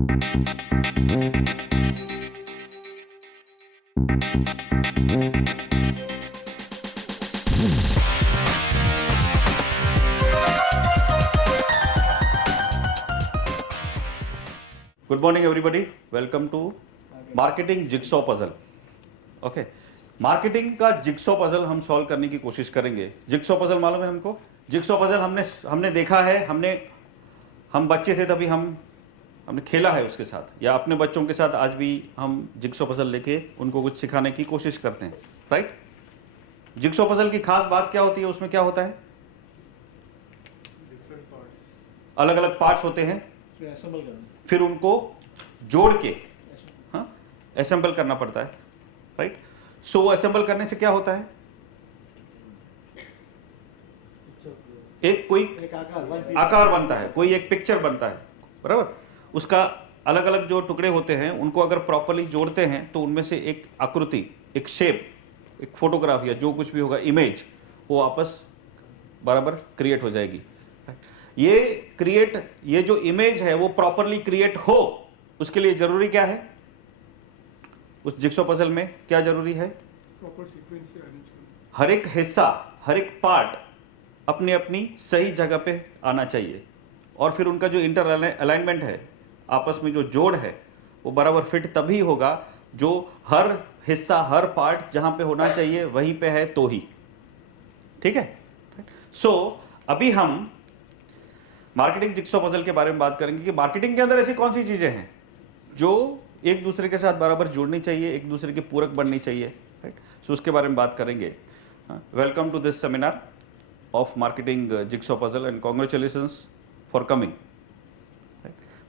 Good morning everybody, welcome to marketing jigsaw puzzle. Okay, marketing का jigsaw puzzle हम solve करने की कोशिश करेंगे। जिक्सॉ पजल मालूम है हमको? जिक्सॉ पजल हमने देखा है, हम बच्चे थे तभी हमने खेला है उसके साथ, या अपने बच्चों के साथ आज भी हम जिक्सॉ पजल लेके उनको कुछ सिखाने की कोशिश करते हैं, राइट? जिक्सॉ पजल की खास बात क्या होती है? उसमें क्या होता है? अलग अलग पार्ट्स होते हैं, फिर उनको जोड़ के असेंबल करना पड़ता है, राइट? सो असेंबल करने से क्या होता है? कोई आकार बनता है, कोई एक पिक्चर बनता है, बराबर? उसका अलग अलग जो टुकड़े होते हैं उनको अगर प्रॉपरली जोड़ते हैं तो उनमें से एक आकृति, एक शेप, एक फोटोग्राफ या जो कुछ भी होगा, इमेज, वो आपस बराबर क्रिएट हो जाएगी। ये जो इमेज है वो प्रॉपरली क्रिएट हो, उसके लिए जरूरी क्या है? उस जिक्सॉ पजल में क्या जरूरी है? प्रॉपर सीक्वेंस से अरेंज करना। हर एक हिस्सा, हर एक पार्ट अपनी अपनी सही जगह पे आना चाहिए, और फिर उनका जो इंटर अलाइनमेंट है, आपस में जो जोड़ है, वो बराबर फिट तभी होगा जो हर हिस्सा, हर पार्ट जहां पे होना चाहिए वहीं पे है तो ही। ठीक है? सो अभी हम मार्केटिंग जिक्सॉ पजल के बारे में बात करेंगे कि मार्केटिंग के अंदर ऐसी कौन सी चीजें हैं जो एक दूसरे के साथ बराबर जुड़नी चाहिए, एक दूसरे की पूरक बननी चाहिए, राइट? सो उसके बारे में बात करेंगे। Welcome to this seminar of marketing jigsaw puzzle and congratulations for coming.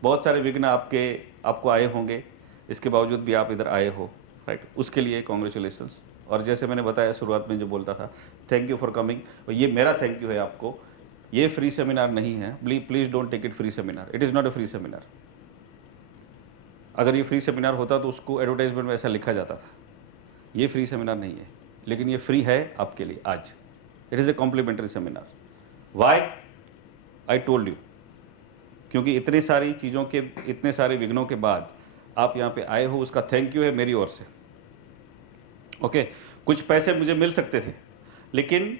बहुत सारे विघ्न आपको आए होंगे, इसके बावजूद भी आप इधर आए हो, राइट? उसके लिए कॉन्ग्रेचुलेशंस। और जैसे मैंने बताया शुरुआत में जो बोलता था, थैंक यू फॉर कमिंग, और ये मेरा थैंक यू है आपको। ये फ्री सेमिनार नहीं है, please don't take it free seminar, it is not a free seminar. अगर ये फ्री सेमिनार होता तो उसको एडवर्टाइजमेंट में ऐसा लिखा जाता था। ये फ्री सेमिनार नहीं है, लेकिन ये फ्री है आपके लिए आज। It is a complimentary seminar. Why? I told you, क्योंकि इतनी सारी चीज़ों के, इतने सारे विघ्नों के बाद आप यहाँ पे आए हो, उसका थैंक यू है मेरी ओर से। ओके, कुछ पैसे मुझे मिल सकते थे, लेकिन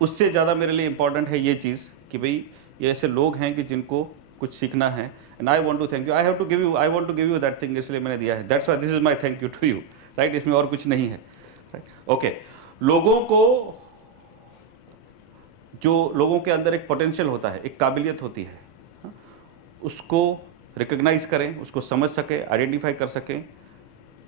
उससे ज़्यादा मेरे लिए इंपॉर्टेंट है ये चीज़ कि भाई ये ऐसे लोग हैं कि जिनको कुछ सीखना है, and I want to thank you, I want to give you that thing, इसलिए मैंने दिया है। That's why this is my thank you to you, right? इसमें और कुछ नहीं है, राइट? ओके, लोगों के अंदर एक पोटेंशियल होता है, एक काबिलियत होती है, उसको रिकग्नाइज करें, उसको समझ सके, आइडेंटिफाई कर सकें।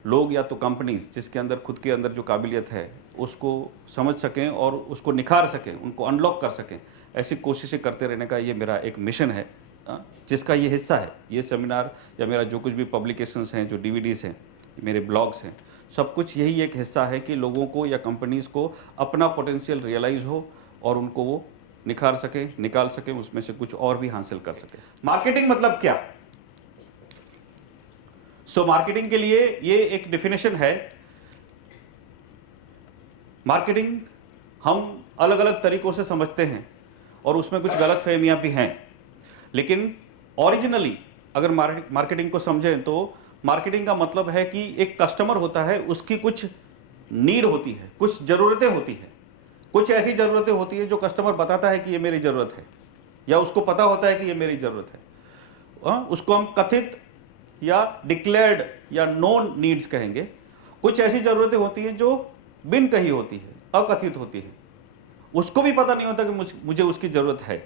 लोग या तो कंपनीज जिसके अंदर खुद के अंदर जो काबिलियत है उसको समझ सकें और उसको निखार सकें, उनको अनलॉक कर सकें, ऐसी कोशिशें करते रहने का ये मेरा एक मिशन है, जिसका ये हिस्सा है ये सेमिनार, या मेरा जो कुछ भी पब्लिकेशंस हैं, जो डीवीडीज़ हैं, मेरे ब्लॉग्स हैं, सब कुछ यही एक हिस्सा है कि लोगों को या कंपनीज़ को अपना पोटेंशियल रियलाइज़ हो और उनको वो निखार सकें, निकाल सकें, उसमें से कुछ और भी हासिल कर सकें। मार्केटिंग मतलब क्या? सो मार्केटिंग के लिए ये एक डेफिनेशन है। मार्केटिंग हम अलग अलग तरीकों से समझते हैं और उसमें कुछ गलत फहमियां भी हैं, लेकिन ओरिजिनली अगर मार्केटिंग को समझें तो मार्केटिंग का मतलब है कि एक कस्टमर होता है, उसकी कुछ नीड होती है, कुछ ज़रूरतें होती हैं, कुछ ऐसी ज़रूरतें होती है जो कस्टमर बताता है कि ये मेरी ज़रूरत है, या उसको पता होता है कि ये मेरी ज़रूरत है। उसको हम कथित या डिक्लेयर्ड या नोन नीड्स कहेंगे। कुछ ऐसी ज़रूरतें होती हैं जो बिन कही होती है, अकथित होती है, उसको भी पता नहीं होता कि मुझे उसकी ज़रूरत है,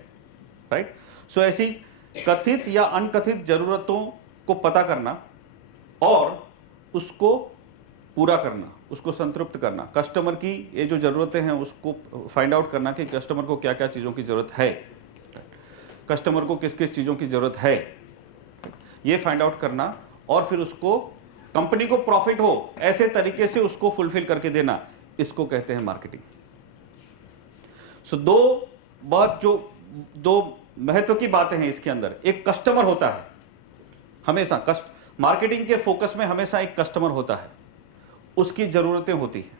राइट? सो ऐसी कथित या अनकथित ज़रूरतों को पता करना और उसको पूरा करना, उसको संतृप्त करना, कस्टमर की ये जो ज़रूरतें हैं उसको फाइंड आउट करना कि कस्टमर को क्या क्या चीज़ों की ज़रूरत है, कस्टमर को किस किस चीज़ों की ज़रूरत है, ये फाइंड आउट करना, और फिर उसको कंपनी को प्रॉफिट हो ऐसे तरीके से उसको फुलफिल करके देना, इसको कहते हैं मार्केटिंग। सो दो महत्व की बातें हैं इसके अंदर। एक कस्टमर होता है, हमेशा मार्केटिंग के फोकस में हमेशा एक कस्टमर होता है, उसकी ज़रूरतें होती हैं,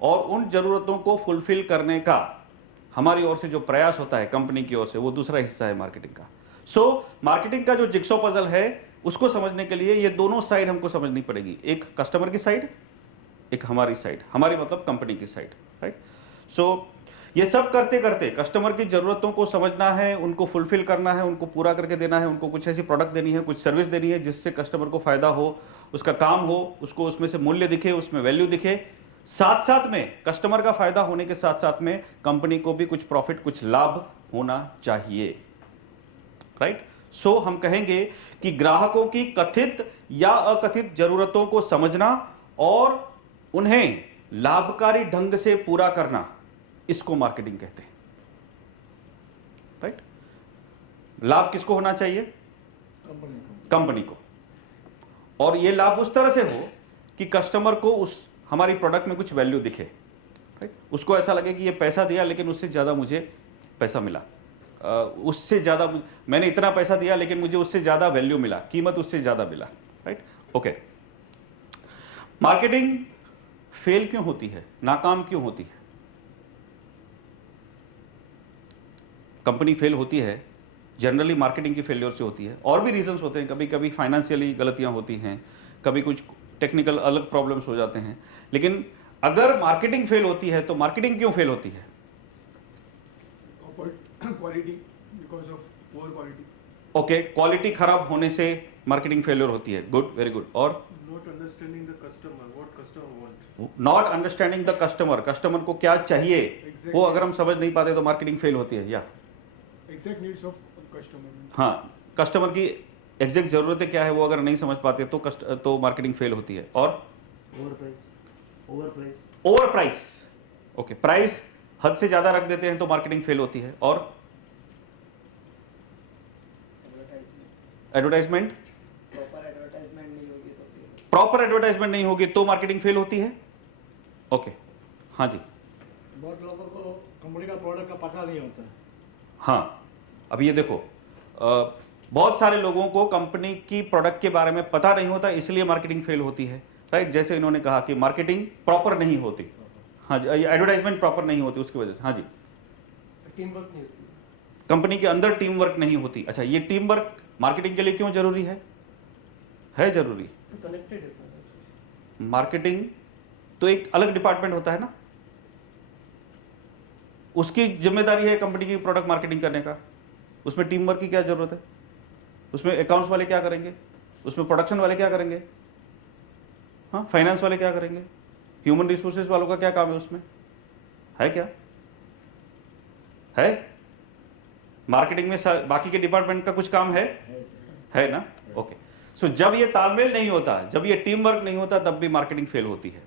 और उन ज़रूरतों को फुलफिल करने का हमारी ओर से जो प्रयास होता है कंपनी की ओर से, वो दूसरा हिस्सा है मार्केटिंग का। सो मार्केटिंग का जो जिक्सॉ पजल है उसको समझने के लिए ये दोनों साइड हमको समझनी पड़ेगी, एक कस्टमर की साइड, एक हमारी साइड, हमारी मतलब कंपनी की साइड, राइट। सो ये सब करते करते कस्टमर की जरूरतों को समझना है, उनको फुलफिल करना है, उनको पूरा करके देना है, उनको कुछ ऐसी प्रोडक्ट देनी है, कुछ सर्विस देनी है जिससे कस्टमर को फायदा हो, उसका काम हो, उसको उसमें से मूल्य दिखे, उसमें वैल्यू दिखे। साथ साथ में कस्टमर का फायदा होने के साथ साथ में कंपनी को भी कुछ प्रॉफिट, कुछ लाभ होना चाहिए, राइट। सो हम कहेंगे कि ग्राहकों की कथित या अकथित जरूरतों को समझना और उन्हें लाभकारी ढंग से पूरा करना, इसको मार्केटिंग कहते हैं, राइट। लाभ किसको होना चाहिए? कंपनी को। और यह लाभ उस तरह से हो कि कस्टमर को उस हमारी प्रोडक्ट में कुछ वैल्यू दिखे, राइट। उसको ऐसा लगे कि ये पैसा दिया लेकिन उससे ज्यादा मुझे पैसा मिला, उससे ज्यादा मैंने इतना पैसा दिया लेकिन मुझे उससे ज्यादा वैल्यू मिला, कीमत उससे ज्यादा मिला, राइट। ओके, मार्केटिंग फेल क्यों होती है, नाकाम क्यों होती है? कंपनी फेल होती है जनरली मार्केटिंग की फेलियर से होती है, और भी रीजंस होते हैं, कभी कभी फाइनेंशियली गलतियां होती हैं, कभी कुछ टेक्निकल अलग प्रॉब्लम्स हो जाते हैं। लेकिन अगर मार्केटिंग फेल होती है तो मार्केटिंग क्यों फेल होती है? Quality, because of poor quality. Okay, quality खराब होने से मार्केटिंग फेलियर होती है। Good, very good. और Not understanding the customer, what customer want. Not understanding the customer, customer को क्या चाहिए Exactly. वो अगर हम समझ नहीं पाते तो मार्केटिंग फेल होती है। या Exact needs of customer. हाँ, कस्टमर की एग्जैक्ट जरूरतें क्या है वो अगर नहीं समझ पाते तो मार्केटिंग फेल होती है। और ओवर प्राइस, ओके, प्राइस हद से ज्यादा रख देते हैं तो मार्केटिंग फेल होती है। और एडवर्टाइजमेंट, प्रॉपर एडवर्टाइजमेंट नहीं होगी तो मार्केटिंग फेल होती है। ओके, हाँ जी। बहुत लोगों को कंपनी का प्रोडक्ट का पता नहीं होता है। हाँ, अब ये देखो, बहुत सारे लोगों को कंपनी की प्रोडक्ट के बारे में पता नहीं होता, इसलिए मार्केटिंग फेल होती है, राइट। जैसे इन्होंने कहा कि मार्केटिंग प्रॉपर नहीं होती, हाँ जी, एडवर्टाइजमेंट प्रॉपर नहीं होती उसकी वजह से, हाँ जी। Team work नहीं होती. कंपनी के अंदर टीम वर्क नहीं होती। अच्छा, ये टीम वर्क मार्केटिंग के लिए क्यों जरूरी है? जरूरी। Connected है सर. मार्केटिंग तो एक अलग डिपार्टमेंट होता है ना, उसकी जिम्मेदारी है कंपनी की प्रोडक्ट मार्केटिंग करने का। उसमें टीम वर्क की क्या जरूरत है? उसमें अकाउंट्स वाले क्या करेंगे, उसमें प्रोडक्शन वाले क्या करेंगे, हाँ, फाइनेंस वाले क्या करेंगे, ह्यूमन रिसोर्सेज वालों का क्या काम है उसमें? है क्या? है? मार्केटिंग में बाकी के डिपार्टमेंट का कुछ काम है ना? ओके। सो जब ये तालमेल नहीं होता, जब ये टीम वर्क नहीं होता, तब भी मार्केटिंग फेल होती है।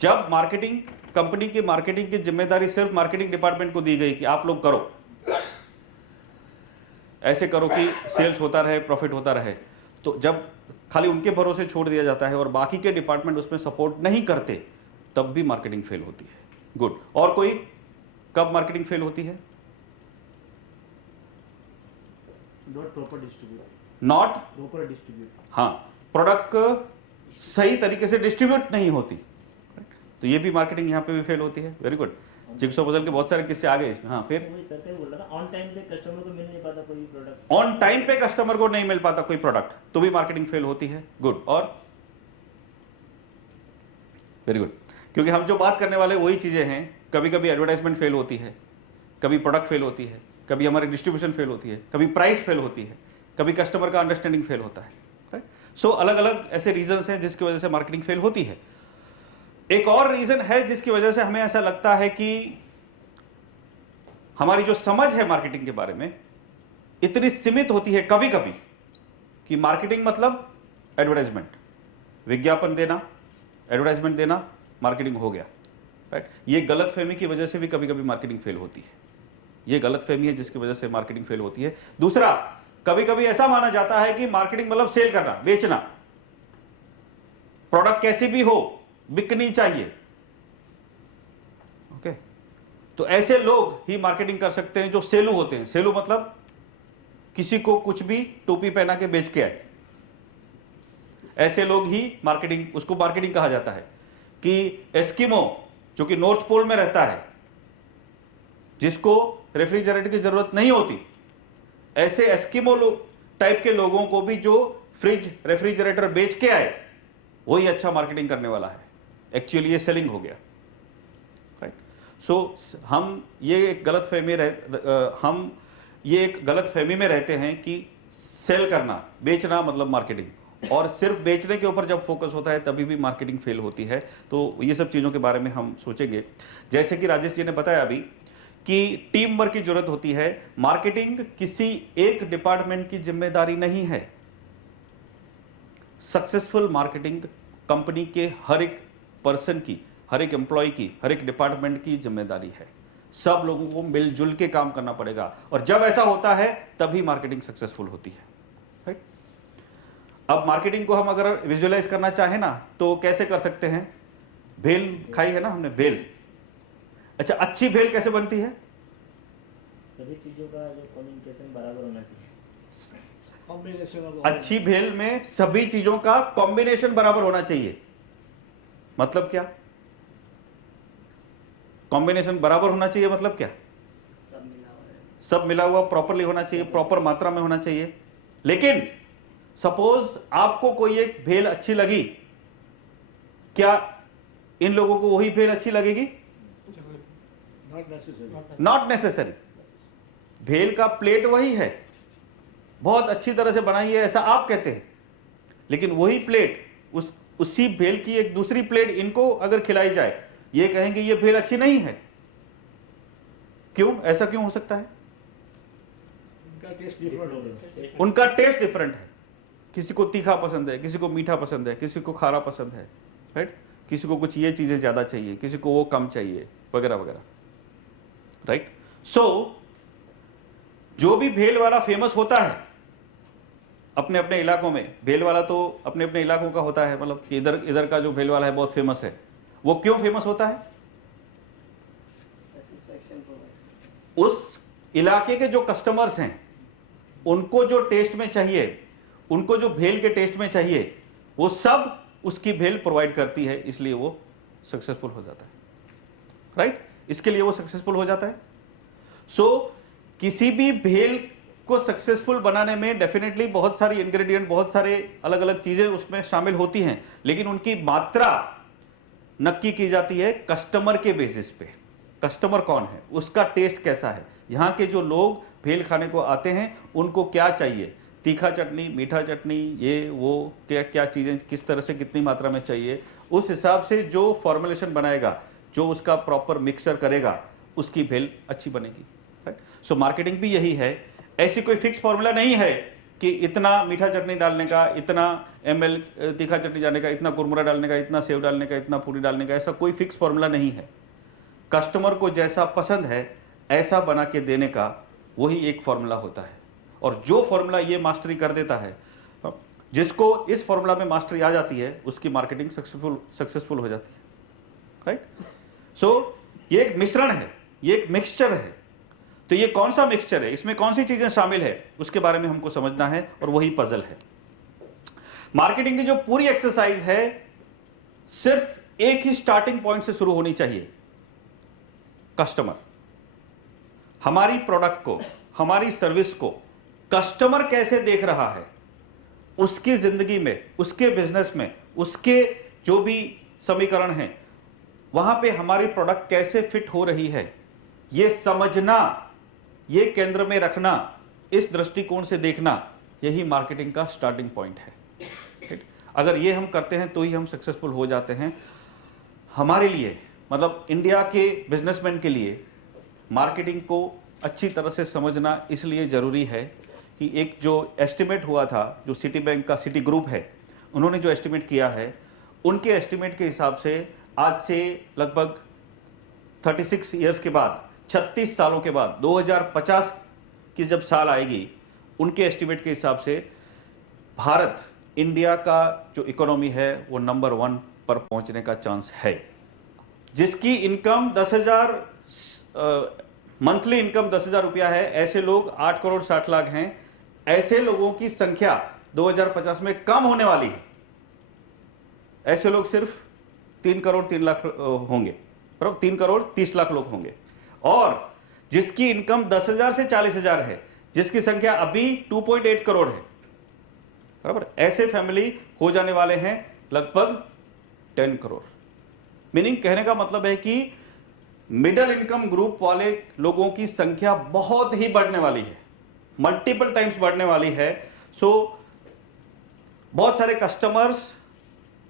जब मार्केटिंग कंपनी की मार्केटिंग की जिम्मेदारी सिर्फ मार्केटिंग डिपार्टमेंट को दी गई कि आप लोग करो, ऐसे करो कि सेल्स होता रहे, प्रॉफिट होता रहे, तो जब खाली उनके भरोसे छोड़ दिया जाता है और बाकी के डिपार्टमेंट उसमें सपोर्ट नहीं करते, तब भी मार्केटिंग फेल होती है। गुड। और कोई कब मार्केटिंग फेल होती है? Not proper distribute, not proper distribute, हाँ, प्रोडक्ट सही तरीके से डिस्ट्रीब्यूट नहीं होती, तो ये भी मार्केटिंग यहाँ पे भी फेल होती है। Very good. जिक्सो पजल के बहुत सारे किस्से आ गए इसमें। हाँ, फिर वही सर बोल रहा था, ऑन टाइम पे कस्टमर को मिल नहीं पाता कोई प्रोडक्ट, ऑन टाइम पे कस्टमर को नहीं मिल पाता कोई प्रोडक्ट, तो भी मार्केटिंग फेल होती है। गुड। और वेरी गुड, क्योंकि हम जो बात करने वाले वही चीजें हैं। कभी कभी एडवर्टाइजमेंट फेल होती है, कभी प्रोडक्ट फेल होती है, कभी हमारी डिस्ट्रीब्यूशन फेल होती है, कभी प्राइस फेल होती है, कभी कस्टमर का अंडरस्टैंडिंग फेल होता है, राइट। सो अलग अलग ऐसे रीजंस हैं जिसकी वजह से मार्केटिंग फेल होती है। एक और रीजन है जिसकी वजह से हमें ऐसा लगता है कि हमारी जो समझ है मार्केटिंग के बारे में इतनी सीमित होती है कभी कभी कि मार्केटिंग मतलब एडवर्टाइजमेंट, विज्ञापन देना, एडवर्टाइजमेंट देना, मार्केटिंग हो गया, राइट। ये गलतफहमी की वजह से भी कभी कभी मार्केटिंग फेल होती है। ये गलतफहमी है जिसकी वजह से मार्केटिंग फेल होती है। दूसरा, कभी कभी ऐसा माना जाता है कि मार्केटिंग मतलब सेल करना, बेचना, प्रोडक्ट कैसी भी हो बिकनी चाहिए। ओके, तो ऐसे लोग ही मार्केटिंग कर सकते हैं जो सेलू होते हैं। सेलू मतलब किसी को कुछ भी टोपी पहना के बेच के आए, ऐसे लोग ही मार्केटिंग, उसको मार्केटिंग कहा जाता है। कि एस्किमो जो कि नॉर्थ पोल में रहता है, जिसको रेफ्रिजरेटर की जरूरत नहीं होती, ऐसे एस्किमो टाइप के लोगों को भी जो फ्रिज रेफ्रिजरेटर बेच के आए, वही अच्छा मार्केटिंग करने वाला है। एक्चुअली ये सेलिंग हो गया, राइट। सो हम ये एक गलत फहमी में रहते हैं कि सेल करना, बेचना मतलब मार्केटिंग, और सिर्फ बेचने के ऊपर जब फोकस होता है तभी भी मार्केटिंग फेल होती है। तो ये सब चीज़ों के बारे में हम सोचेंगे। जैसे कि राजेश जी ने बताया अभी कि टीम वर्क की जरूरत होती है। मार्केटिंग किसी एक डिपार्टमेंट की जिम्मेदारी नहीं है। सक्सेसफुल मार्केटिंग कंपनी के हर एक पर्सन की, हर एक एम्प्लॉय की, हर एक डिपार्टमेंट की जिम्मेदारी है। सब लोगों को मिलजुल के काम करना पड़ेगा, और जब ऐसा होता है तभी मार्केटिंग सक्सेसफुल होती है, राइट। अब मार्केटिंग को हम अगर विजुअलाइज करना चाहें ना तो कैसे कर सकते हैं? भेल खाई है ना हमने, भेल। अच्छा, अच्छी भेल कैसे बनती है? सभी चीज़ों का जो कम्युनिकेशन बराबर होना चाहिए। कॉम्बिनेशन अच्छी भेल में सभी चीजों का कॉम्बिनेशन बराबर होना चाहिए। मतलब क्या? कॉम्बिनेशन बराबर होना चाहिए मतलब क्या? सब मिला हुआ प्रॉपरली होना चाहिए, प्रॉपर मात्रा में होना चाहिए। लेकिन सपोज आपको कोई एक भेल अच्छी लगी, क्या इन लोगों को वही भेल अच्छी लगेगी? Not necessary. भेल का प्लेट वही है, बहुत अच्छी तरह से बनाई है ऐसा आप कहते हैं, लेकिन वही प्लेट उसी भेल की एक दूसरी प्लेट इनको अगर खिलाई जाए, ये कहेंगे ये भेल अच्छी नहीं है। क्यों? ऐसा क्यों हो सकता है? उनका टेस्ट डिफरेंट होगा। उनका टेस्ट डिफरेंट है। किसी को तीखा पसंद है, किसी को मीठा पसंद है, किसी को खारा पसंद है, राइट। किसी को कुछ ये चीजें ज्यादा चाहिए, किसी को वो कम चाहिए, वगैरह वगैरह, राइट। सो जो भी भेल वाला फेमस होता है अपने अपने इलाकों में, भेल वाला तो अपने अपने इलाकों का होता है, मतलब कि इधर इधर का जो भेल वाला है बहुत फेमस है। वो क्यों फेमस होता है? उस इलाके के जो कस्टमर्स हैं उनको जो टेस्ट में चाहिए, उनको जो भेल के टेस्ट में चाहिए, वो सब उसकी भेल प्रोवाइड करती है, इसलिए वो सक्सेसफुल हो जाता है, राइट। इसके लिए वो सक्सेसफुल हो जाता है। सो किसी भी भेल को सक्सेसफुल बनाने में डेफिनेटली बहुत सारी इंग्रेडिएंट, बहुत सारे अलग अलग चीजें उसमें शामिल होती हैं, लेकिन उनकी मात्रा नक्की की जाती है कस्टमर के बेसिस पे। कस्टमर कौन है, उसका टेस्ट कैसा है, यहाँ के जो लोग भेल खाने को आते हैं उनको क्या चाहिए, तीखा चटनी, मीठा चटनी, ये वो क्या क्या चीज़ें किस तरह से कितनी मात्रा में चाहिए, उस हिसाब से जो फॉर्मुलेशन बनाएगा, जो उसका प्रॉपर मिक्सर करेगा, उसकी भेल अच्छी बनेगी, राइट। सो मार्केटिंग भी यही है। ऐसी कोई फिक्स फॉर्मूला नहीं है कि इतना मीठा चटनी डालने का, इतना ml तीखा चटनी डालने का, इतना कुरमुरा डालने का, इतना सेव डालने का, इतना पूरी डालने का, ऐसा कोई फिक्स फॉर्मूला नहीं है। कस्टमर को जैसा पसंद है ऐसा बना के देने का वही एक फॉर्मूला होता है। और जो फॉर्मूला ये मास्टरी कर देता है, जिसको इस फॉर्मूला में मास्टरी आ जाती है, उसकी मार्केटिंग सक्सेसफुल हो जाती है, राइट। सो ये एक मिश्रण है, ये एक मिक्सचर है। तो ये कौन सा मिक्सचर है, इसमें कौन सी चीजें शामिल है, उसके बारे में हमको समझना है, और वही पजल है। मार्केटिंग की जो पूरी एक्सरसाइज है सिर्फ एक ही स्टार्टिंग पॉइंट से शुरू होनी चाहिए। कस्टमर, हमारी प्रोडक्ट को, हमारी सर्विस को कस्टमर कैसे देख रहा है, उसकी जिंदगी में, उसके बिजनेस में, उसके जो भी समीकरण हैं, वहां पे हमारी प्रोडक्ट कैसे फिट हो रही है, ये समझना, ये केंद्र में रखना, इस दृष्टिकोण से देखना, यही मार्केटिंग का स्टार्टिंग पॉइंट है। अगर ये हम करते हैं तो ही हम सक्सेसफुल हो जाते हैं। हमारे लिए, मतलब इंडिया के बिजनेसमैन के लिए मार्केटिंग को अच्छी तरह से समझना इसलिए ज़रूरी है कि एक जो एस्टिमेट हुआ था, जो सिटी बैंक का सिटी ग्रुप है, उन्होंने जो एस्टिमेट किया है, उनके एस्टिमेट के हिसाब से आज से लगभग 36 ईयर्स के बाद, 36 सालों के बाद, 2050 की जब साल आएगी, उनके एस्टिमेट के हिसाब से भारत, इंडिया का जो इकोनॉमी है वो नंबर 1 पर पहुंचने का चांस है। जिसकी इनकम 10,000 मंथली इनकम 10,000 रुपया है, ऐसे लोग 8 करोड़ 60 लाख हैं। ऐसे लोगों की संख्या 2050 में कम होने वाली है। ऐसे लोग सिर्फ 3 करोड़ 3 लाख होंगे, बराबर 3 करोड़ 30 लाख लोग होंगे। और जिसकी इनकम 10,000 से 40,000 है, जिसकी संख्या अभी 2.8 करोड़ है, बराबर। ऐसे फैमिली हो जाने वाले हैं लगभग 10 करोड़। मीनिंग कहने का मतलब है कि मिडिल इनकम ग्रुप वाले लोगों की संख्या बहुत ही बढ़ने वाली है, मल्टीपल टाइम्स बढ़ने वाली है। सो बहुत सारे कस्टमर्स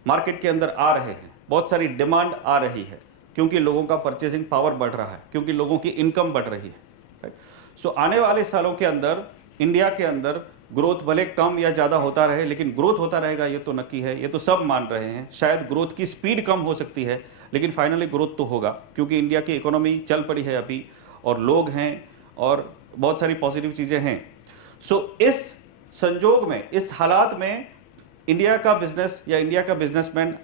मार्केट के अंदर आ रहे हैं, बहुत सारी डिमांड आ रही है, क्योंकि लोगों का परचेसिंग पावर बढ़ रहा है, क्योंकि लोगों की इनकम बढ़ रही है। सो आने वाले सालों के अंदर इंडिया के अंदर ग्रोथ भले कम या ज़्यादा होता रहे, लेकिन ग्रोथ होता रहेगा, ये तो नक्की है, ये तो सब मान रहे हैं। शायद ग्रोथ की स्पीड कम हो सकती है, लेकिन फाइनली ग्रोथ तो होगा, क्योंकि इंडिया की इकोनॉमी चल पड़ी है अभी, और लोग हैं और बहुत सारी पॉजिटिव चीज़ें हैं। सो इस संजोग में, इस हालात में इंडिया का बिजनेस या इंडिया का बिजनेसमैन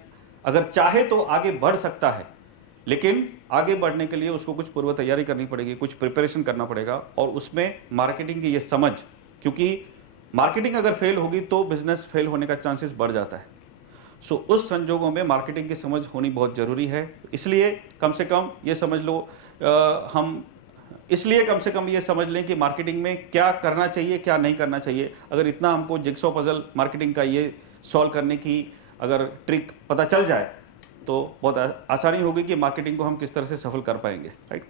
अगर चाहे तो आगे बढ़ सकता है, लेकिन आगे बढ़ने के लिए उसको कुछ पूर्व तैयारी करनी पड़ेगी, कुछ प्रिपरेशन करना पड़ेगा, और उसमें मार्केटिंग की ये समझ, क्योंकि मार्केटिंग अगर फेल होगी तो बिजनेस फेल होने का चांसेस बढ़ जाता है। सो उस संजोगों में मार्केटिंग की समझ होनी बहुत ज़रूरी है। इसलिए कम से कम ये समझ लो, हम इसलिए कम से कम ये समझ लें कि मार्केटिंग में क्या करना चाहिए, क्या नहीं करना चाहिए। अगर इतना हमको जिग्सॉ पजल मार्केटिंग का ये सॉल्व करने की अगर ट्रिक पता चल जाए तो बहुत आसानी होगी कि मार्केटिंग को हम किस तरह से सफल कर पाएंगे, राइट।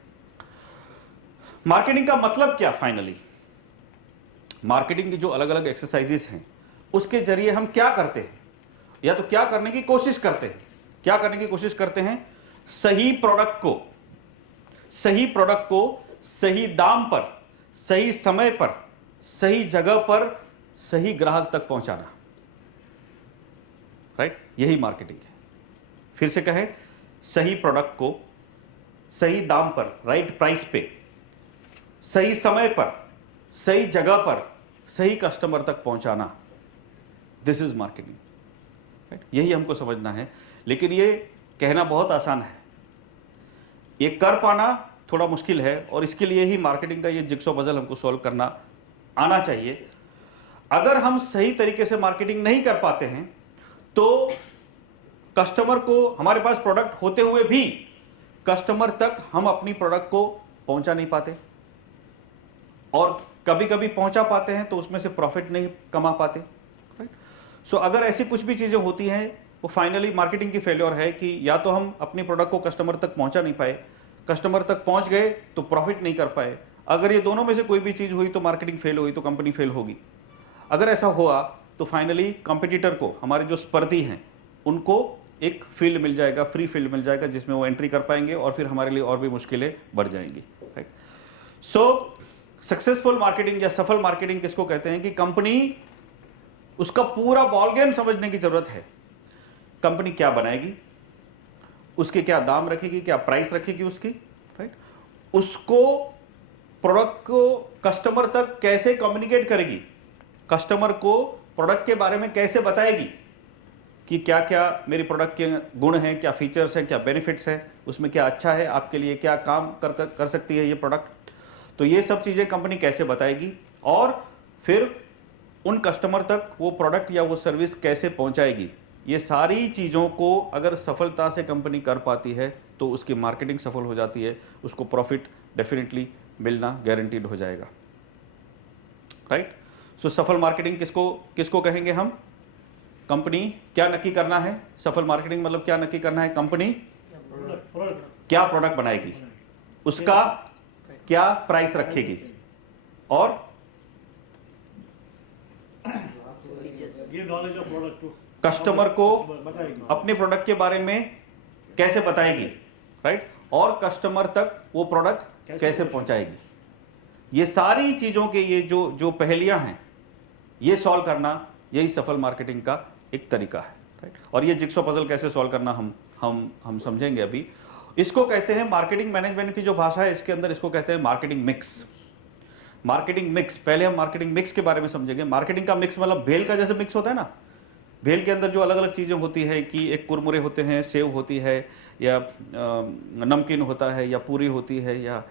मार्केटिंग का मतलब क्या? फाइनली मार्केटिंग की जो अलग अलग एक्सरसाइजेस हैं उसके जरिए हम क्या करते हैं, या तो क्या करने की कोशिश करते हैं। क्या करने की कोशिश करते हैं? सही प्रोडक्ट को सही दाम पर, सही समय पर, सही जगह पर, सही ग्राहक तक पहुंचाना, राइट। यही मार्केटिंग है। फिर से कहें, सही प्रोडक्ट को सही दाम पर, राइट प्राइस पे, सही समय पर, सही जगह पर, सही कस्टमर तक पहुंचाना, दिस इज मार्केटिंग, राइट। यही हमको समझना है। लेकिन ये कहना बहुत आसान है, ये कर पाना थोड़ा मुश्किल है, और इसके लिए ही मार्केटिंग का ये जिग्सॉ पजल हमको सॉल्व करना आना चाहिए। अगर हम सही तरीके से मार्केटिंग नहीं कर पाते हैं तो कस्टमर को, हमारे पास प्रोडक्ट होते हुए भी कस्टमर तक हम अपनी प्रोडक्ट को पहुंचा नहीं पाते, और कभी कभी पहुंचा पाते हैं तो उसमें से प्रॉफिट नहीं कमा पाते, राइट। सो अगर ऐसी कुछ भी चीजें होती हैं, वो फाइनली मार्केटिंग की फेल्योर है कि या तो हम अपनी प्रोडक्ट को कस्टमर तक पहुंचा नहीं पाए, कस्टमर तक पहुंच गए तो प्रॉफिट नहीं कर पाए। अगर ये दोनों में से कोई भी चीज हुई तो मार्केटिंग फेल हुई, तो कंपनी फेल होगी। अगर ऐसा हुआ तो फाइनली कंपटीटर को, हमारे जो स्पर्धी हैं, उनको एक फील्ड मिल जाएगा, फ्री फील्ड मिल जाएगा, जिसमें वो एंट्री कर पाएंगे, और फिर हमारे लिए और भी मुश्किलें बढ़ जाएंगी, राइट। सो सक्सेसफुल मार्केटिंग या सफल मार्केटिंग किसको कहते हैं? कि कंपनी, उसका पूरा बॉल गेम समझने की जरूरत है। कंपनी क्या बनाएगी, उसके क्या दाम रखेगी, क्या प्राइस रखेगी उसकी, राइट। उसको प्रोडक्ट को कस्टमर तक कैसे कम्युनिकेट करेगी, कस्टमर को प्रोडक्ट के बारे में कैसे बताएगी कि क्या क्या मेरी प्रोडक्ट के गुण हैं, क्या फीचर्स हैं, क्या बेनिफिट्स हैं, उसमें क्या अच्छा है, आपके लिए क्या काम कर सकती है ये प्रोडक्ट। तो ये सब चीज़ें कंपनी कैसे बताएगी, और फिर उन कस्टमर तक वो प्रोडक्ट या वो सर्विस कैसे पहुंचाएगी। ये सारी चीज़ों को अगर सफलता से कंपनी कर पाती है तो उसकी मार्केटिंग सफल हो जाती है, उसको प्रॉफिट डेफिनेटली मिलना गारंटीड हो जाएगा, राइट। सो सफल मार्केटिंग किसको कहेंगे हम? कंपनी क्या नक्की करना है? सफल मार्केटिंग मतलब क्या नक्की करना है? कंपनी क्या प्रोडक्ट बनाएगी, उसका क्या प्राइस रखेगी, और give knowledge of product to customer को बताएगी। अपने प्रोडक्ट के बारे में कैसे बताएगी, राइट, और कस्टमर तक वो प्रोडक्ट कैसे पहुंचाएगी। ये सारी चीज़ों के ये जो पहेलियां हैं, ये सॉल्व करना, यही सफल मार्केटिंग का एक तरीका है, राइट। और ये जिग्सॉ पजल कैसे सॉल्व करना हम समझेंगे अभी। इसको कहते हैं मार्केटिंग मैनेजमेंट की जो भाषा है, इसके अंदर इसको कहते हैं मार्केटिंग मिक्स। मार्केटिंग मिक्स, पहले हम मार्केटिंग मिक्स के बारे में समझेंगे। मार्केटिंग का मिक्स मतलब भेल का जैसे मिक्स होता है ना, भेल के अंदर जो अलग अलग चीज़ें होती है, कि एक कुरमुरे होते हैं, सेव होती है, या नमकीन होता है, या पूरी होती है, या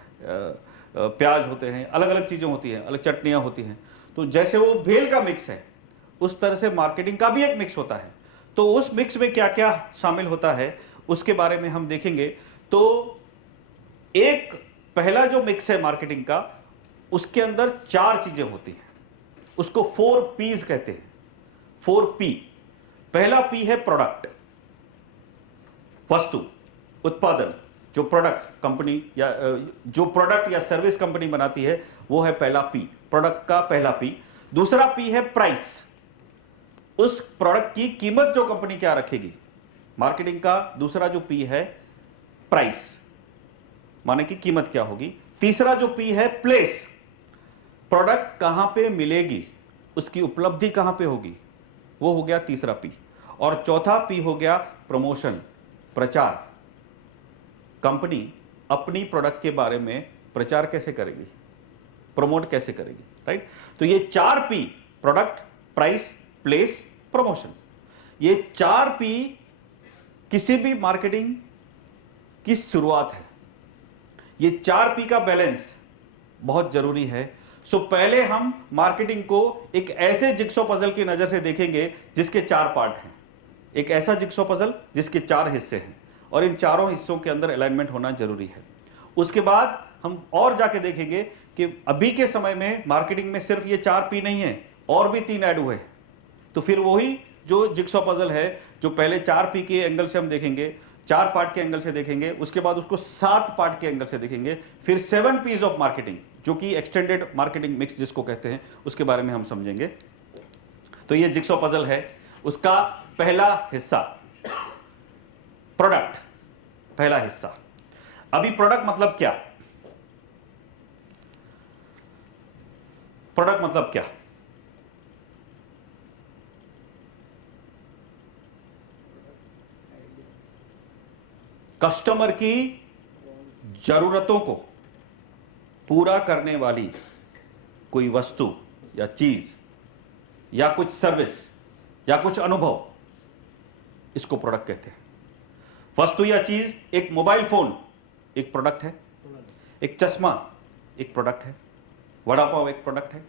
प्याज होते हैं, अलग अलग चीज़ें होती हैं, अलग चटनियाँ होती हैं। तो जैसे वो भेल का मिक्स है, उस तरह से मार्केटिंग का भी एक मिक्स होता है। तो उस मिक्स में क्या क्या शामिल होता है उसके बारे में हम देखेंगे। तो एक पहला जो मिक्स है मार्केटिंग का, उसके अंदर 4 चीजें होती हैं, उसको 4 P's कहते हैं। 4P। पहला P है प्रोडक्ट, वस्तु, उत्पादन। जो प्रोडक्ट कंपनी या जो प्रोडक्ट या सर्विस कंपनी बनाती है वो है पहला P, प्रोडक्ट का पहला P। दूसरा P है प्राइस, उस प्रोडक्ट की कीमत जो कंपनी क्या रखेगी। मार्केटिंग का दूसरा जो P है प्राइस, माने कि कीमत क्या होगी। तीसरा जो P है प्लेस, प्रोडक्ट कहां पे मिलेगी, उसकी उपलब्धि कहां पे होगी, वो हो गया तीसरा P। और चौथा P हो गया प्रमोशन, प्रचार। कंपनी अपनी प्रोडक्ट के बारे में प्रचार कैसे करेगी, प्रमोट कैसे करेगी, राइट। तो ये 4P, product, price, place, promotion, ये 4P किसी भी मार्केटिंग की शुरुआत है। ये 4P का बैलेंस बहुत जरूरी है। सो पहले हम मार्केटिंग को एक ऐसे जिक्सो पजल की नजर से देखेंगे जिसके 4 पार्ट हैं। एक ऐसा जिक्सो पजल जिसके 4 हिस्से हैं और इन चारों हिस्सों के अंदर अलाइनमेंट होना जरूरी है। उसके बाद हम और जाके देखेंगे कि अभी के समय में मार्केटिंग में सिर्फ ये 4P नहीं है, और भी 3 ऐड हुए हैं। तो फिर वही जो जिक्सो पजल है, जो पहले 4P के एंगल से हम देखेंगे, 4 पार्ट के एंगल से देखेंगे, उसके बाद उसको 7 पार्ट के एंगल से देखेंगे, फिर 7 P's ऑफ मार्केटिंग, जो कि एक्सटेंडेड मार्केटिंग मिक्स जिसको कहते हैं, उसके बारे में हम समझेंगे। तो ये जिक्सो पजल है, उसका पहला हिस्सा प्रोडक्ट, पहला हिस्सा। अभी प्रोडक्ट मतलब क्या, प्रोडक्ट मतलब क्या? कस्टमर की जरूरतों को पूरा करने वाली कोई वस्तु या चीज या कुछ सर्विस या कुछ अनुभव, इसको प्रोडक्ट कहते हैं। वस्तु या चीज, एक मोबाइल फोन एक प्रोडक्ट है, एक चश्मा एक प्रोडक्ट है, वड़ा पाव एक प्रोडक्ट है,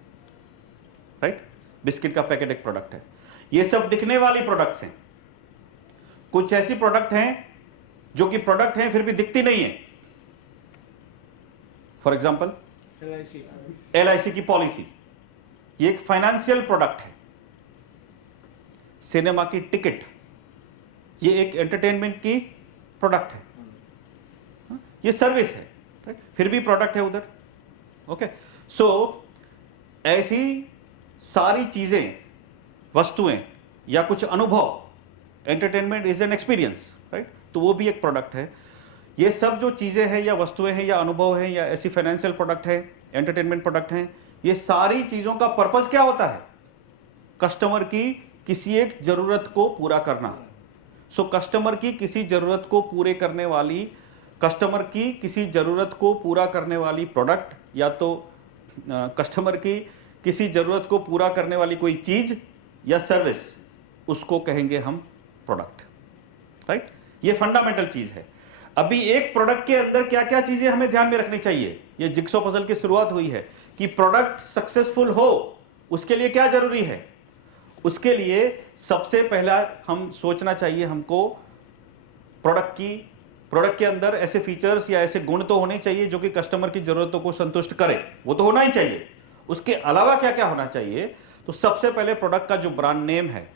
राइट, बिस्किट का पैकेट एक प्रोडक्ट है। ये सब दिखने वाली प्रोडक्ट्स हैं। कुछ ऐसी प्रोडक्ट हैं जो कि प्रोडक्ट हैं फिर भी दिखती नहीं है। फॉर एग्जाम्पल LIC की पॉलिसी, ये एक फाइनेंशियल प्रोडक्ट है। सिनेमा की टिकट, ये एक एंटरटेनमेंट की प्रोडक्ट है, ये सर्विस है, राइट, फिर भी प्रोडक्ट है उधर। ओके, सो ऐसी सारी चीजें, वस्तुएं या कुछ अनुभव, entertainment is an experience, right, तो वो भी एक प्रोडक्ट है। ये सब जो चीजें हैं या वस्तुएं हैं या अनुभव हैं या ऐसी फाइनेंशियल प्रोडक्ट है, एंटरटेनमेंट प्रोडक्ट हैं, ये सारी चीजों का पर्पस क्या होता है? कस्टमर की किसी एक जरूरत को पूरा करना। सो कस्टमर की किसी जरूरत को पूरे करने वाली, कस्टमर की किसी जरूरत को पूरा करने वाली प्रोडक्ट, या तो कस्टमर की किसी जरूरत को पूरा करने वाली कोई चीज या सर्विस, उसको कहेंगे हम प्रोडक्ट, राइट। ये फंडामेंटल चीज है। अभी एक प्रोडक्ट के अंदर क्या क्या चीजें हमें ध्यान में रखनी चाहिए, ये जिक्सो पजल की शुरुआत हुई है कि प्रोडक्ट सक्सेसफुल हो उसके लिए क्या जरूरी है। उसके लिए सबसे पहला हम सोचना चाहिए हमको प्रोडक्ट के अंदर ऐसे फीचर्स या ऐसे गुण तो होने चाहिए जो कि कस्टमर की जरूरतों को संतुष्ट करे, वो तो होना ही चाहिए। उसके अलावा क्या क्या होना चाहिए? तो सबसे पहले प्रोडक्ट का जो ब्रांड नेम है,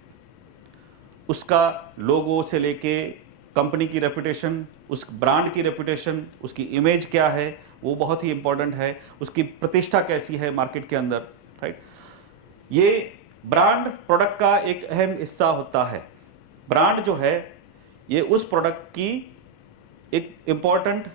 उसका लोगो से लेके कंपनी की रेपुटेशन, उस ब्रांड की रेपुटेशन, उसकी इमेज क्या है, वो बहुत ही इंपॉर्टेंट है। उसकी प्रतिष्ठा कैसी है मार्केट के अंदर, राइट। ये ब्रांड प्रोडक्ट का एक अहम हिस्सा होता है। ब्रांड जो है ये उस प्रोडक्ट की एक इंपॉर्टेंट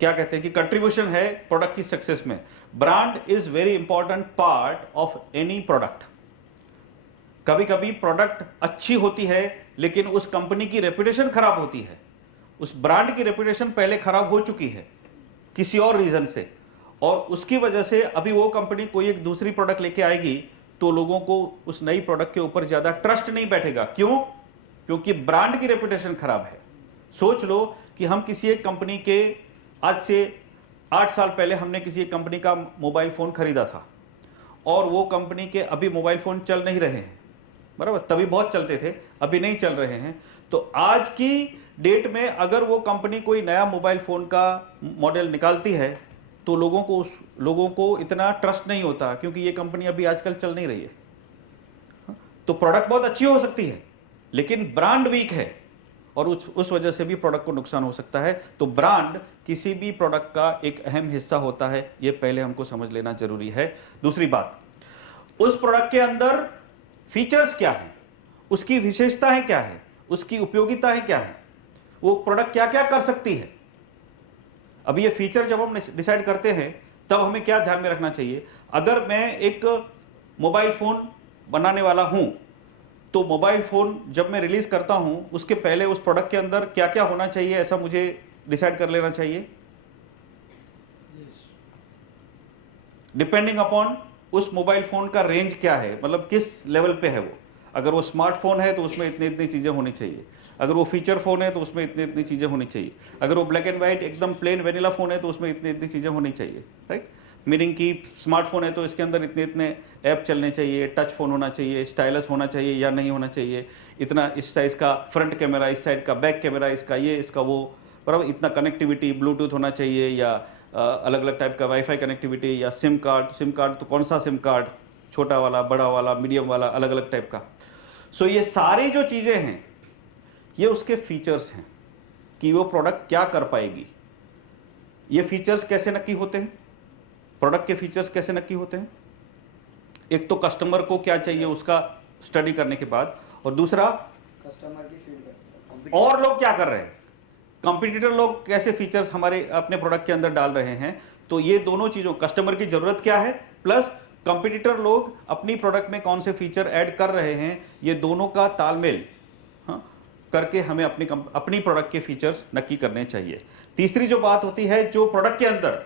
क्या कहते हैं कि कंट्रीब्यूशन है प्रोडक्ट की सक्सेस में। Brand is very important part of any product. कभी कभी प्रोडक्ट अच्छी होती है लेकिन उस कंपनी की रेपुटेशन खराब होती है, उस ब्रांड की रेपुटेशन पहले खराब हो चुकी है किसी और रीजन से, और उसकी वजह से अभी वो कंपनी कोई एक दूसरी प्रोडक्ट लेके आएगी तो लोगों को उस नई प्रोडक्ट के ऊपर ज्यादा ट्रस्ट नहीं बैठेगा। क्यों? क्योंकि ब्रांड की रेपुटेशन खराब है। सोच लो कि हम किसी एक कंपनी के, आज से 8 साल पहले हमने किसी एक कंपनी का मोबाइल फोन खरीदा था और वो कंपनी के अभी मोबाइल फोन चल नहीं रहे हैं, बराबर, तभी बहुत चलते थे, अभी नहीं चल रहे हैं। तो आज की डेट में अगर वो कंपनी कोई नया मोबाइल फोन का मॉडल निकालती है तो लोगों को इतना ट्रस्ट नहीं होता, क्योंकि ये कंपनी अभी आजकल चल नहीं रही है। तो प्रोडक्ट बहुत अच्छी हो सकती है लेकिन ब्रांड वीक है, और उस वजह से भी प्रोडक्ट को नुकसान हो सकता है। तो ब्रांड किसी भी प्रोडक्ट का एक अहम हिस्सा होता है, ये पहले हमको समझ लेना जरूरी है। दूसरी बात, उस प्रोडक्ट के अंदर फीचर्स क्या है, उसकी विशेषताएं क्या है, उसकी उपयोगिताएं क्या है, वो प्रोडक्ट क्या क्या कर सकती है। अब ये फीचर जब हम डिसाइड करते हैं तब हमें क्या ध्यान में रखना चाहिए। अगर मैं एक मोबाइल फोन बनाने वाला हूं, तो मोबाइल फोन जब मैं रिलीज करता हूं उसके पहले उस प्रोडक्ट के अंदर क्या क्या होना चाहिए, ऐसा मुझे डिसाइड कर लेना चाहिए, डिपेंडिंग अपॉन उस मोबाइल फोन का रेंज क्या है, मतलब किस लेवल पे है वो। अगर वो स्मार्टफोन है तो उसमें इतनी इतनी चीजें होनी चाहिए, अगर वो फीचर फोन है तो उसमें इतनी इतनी चीजें होनी चाहिए, अगर वो ब्लैक एंड व्हाइट एकदम प्लेन वेनिला फोन है तो उसमें इतनी इतनी चीजें होनी चाहिए, राइट। मीनिंग कि स्मार्टफोन है तो इसके अंदर इतने इतने ऐप चलने चाहिए, टच फोन होना चाहिए, स्टाइलस होना चाहिए या नहीं होना चाहिए, इतना इस साइज का फ्रंट कैमरा, इस साइड का बैक कैमरा, इसका ये इसका वो, बराबर, इतना कनेक्टिविटी ब्लूटूथ होना चाहिए, या अलग अलग टाइप का वाईफाई कनेक्टिविटी, या सिम कार्ड तो कौन सा सिम कार्ड, छोटा वाला, बड़ा वाला, मीडियम वाला, अलग अलग टाइप का। सो ये सारी जो चीज़ें हैं ये उसके फीचर्स हैं कि वो प्रोडक्ट क्या कर पाएगी। ये फीचर्स कैसे नक्की होते हैं, प्रोडक्ट के फीचर्स कैसे नक्की होते हैं? एक तो कस्टमर को क्या चाहिए उसका स्टडी करने के बाद, और दूसरा कस्टमर की फीडबैक, और लोग क्या कर रहे हैं, कंपटीटर लोग कैसे फीचर्स हमारे अपने प्रोडक्ट के अंदर डाल रहे हैं। तो ये दोनों चीज़ों, कस्टमर की ज़रूरत क्या है प्लस कंपटीटर लोग अपनी प्रोडक्ट में कौन से फीचर ऐड कर रहे हैं, ये दोनों का तालमेल करके हमें अपनी प्रोडक्ट के फीचर्स नक्की करने चाहिए। तीसरी जो बात होती है, जो प्रोडक्ट के अंदर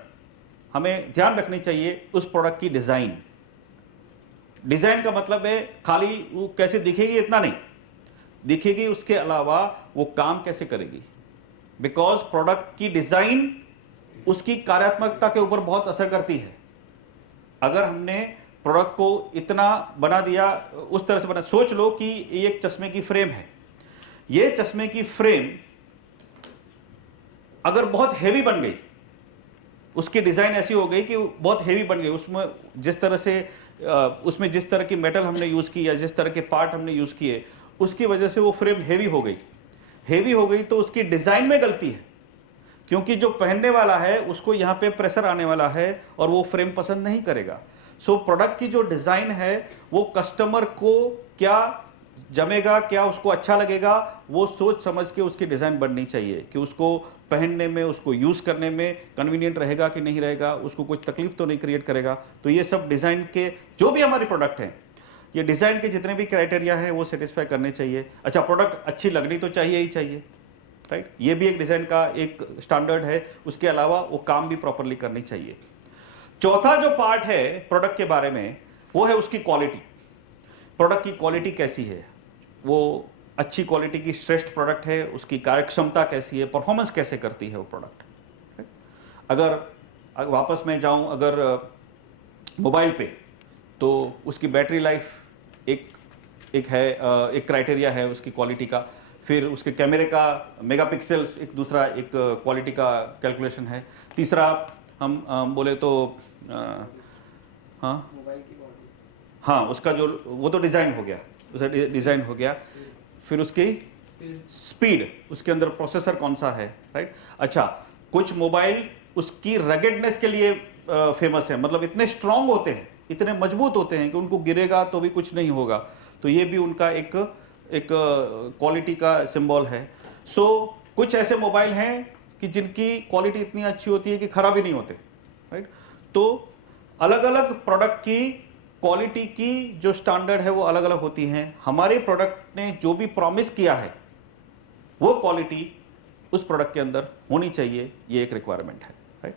हमें ध्यान रखनी चाहिए, उस प्रोडक्ट की डिज़ाइन। डिज़ाइन का मतलब है खाली वो कैसे दिखेगी इतना नहीं, दिखेगी उसके अलावा वो काम कैसे करेगी, बिकॉज प्रोडक्ट की डिज़ाइन उसकी कार्यात्मकता के ऊपर बहुत असर करती है। अगर हमने प्रोडक्ट को इतना बना दिया, उस तरह से बना, सोच लो कि ये एक चश्मे की फ्रेम है, ये चश्मे की फ्रेम अगर बहुत हैवी बन गई, उसकी डिज़ाइन ऐसी हो गई कि बहुत हैवी बन गई, उसमें जिस तरह से उसमें जिस तरह की मेटल हमने यूज़ की या जिस तरह के पार्ट हमने यूज़ किए, उसकी वजह से वो फ्रेम हैवी हो गई। हैवी हो गई तो उसकी डिज़ाइन में गलती है, क्योंकि जो पहनने वाला है उसको यहाँ पे प्रेशर आने वाला है और वो फ्रेम पसंद नहीं करेगा। सो प्रोडक्ट की जो डिज़ाइन है वो कस्टमर को क्या जमेगा, क्या उसको अच्छा लगेगा, वो सोच समझ के उसकी डिज़ाइन बननी चाहिए कि उसको पहनने में, उसको यूज़ करने में कन्वीनियंट रहेगा कि नहीं रहेगा, उसको कुछ तकलीफ तो नहीं क्रिएट करेगा। तो ये सब डिज़ाइन के जो भी हमारे प्रोडक्ट हैं, ये डिज़ाइन के जितने भी क्राइटेरिया हैं वो सेटिस्फाई करने चाहिए। अच्छा, प्रोडक्ट अच्छी लगनी तो चाहिए ही चाहिए, राइट, ये भी एक डिज़ाइन का एक स्टैंडर्ड है। उसके अलावा वो काम भी प्रॉपरली करनी चाहिए। चौथा जो पार्ट है प्रोडक्ट के बारे में वो है उसकी क्वालिटी। प्रोडक्ट की क्वालिटी कैसी है, वो अच्छी क्वालिटी की श्रेष्ठ प्रोडक्ट है, उसकी कार्यक्षमता कैसी है, परफॉर्मेंस कैसे करती है वो प्रोडक्ट। अगर वापस मैं जाऊं अगर मोबाइल पे, तो उसकी बैटरी लाइफ एक क्राइटेरिया है उसकी क्वालिटी का। फिर उसके कैमरे का मेगापिक्सेल्स एक दूसरा एक क्वालिटी का कैलकुलेशन है। तीसरा हम बोले तो हाँ मोबाइल की बॉडी, हाँ उसका जो वो तो डिज़ाइन हो गया, उसका डिज़ाइन हो गया। फिर उसकी स्पीड, उसके अंदर प्रोसेसर कौन सा है, राइट। अच्छा, कुछ मोबाइल उसकी रगेडनेस के लिए फेमस है, मतलब इतने स्ट्रांग होते हैं, इतने मजबूत होते हैं कि उनको गिरेगा तो भी कुछ नहीं होगा। तो ये भी उनका एक क्वालिटी का सिंबल है। सो कुछ ऐसे मोबाइल हैं कि जिनकी क्वालिटी इतनी अच्छी होती है कि खराब ही नहीं होते, राइट। तो अलग अलग प्रोडक्ट की क्वालिटी की जो स्टैंडर्ड है वो अलग अलग होती हैं। हमारे प्रोडक्ट ने जो भी प्रॉमिस किया है वो क्वालिटी उस प्रोडक्ट के अंदर होनी चाहिए, ये एक रिक्वायरमेंट है, राइट।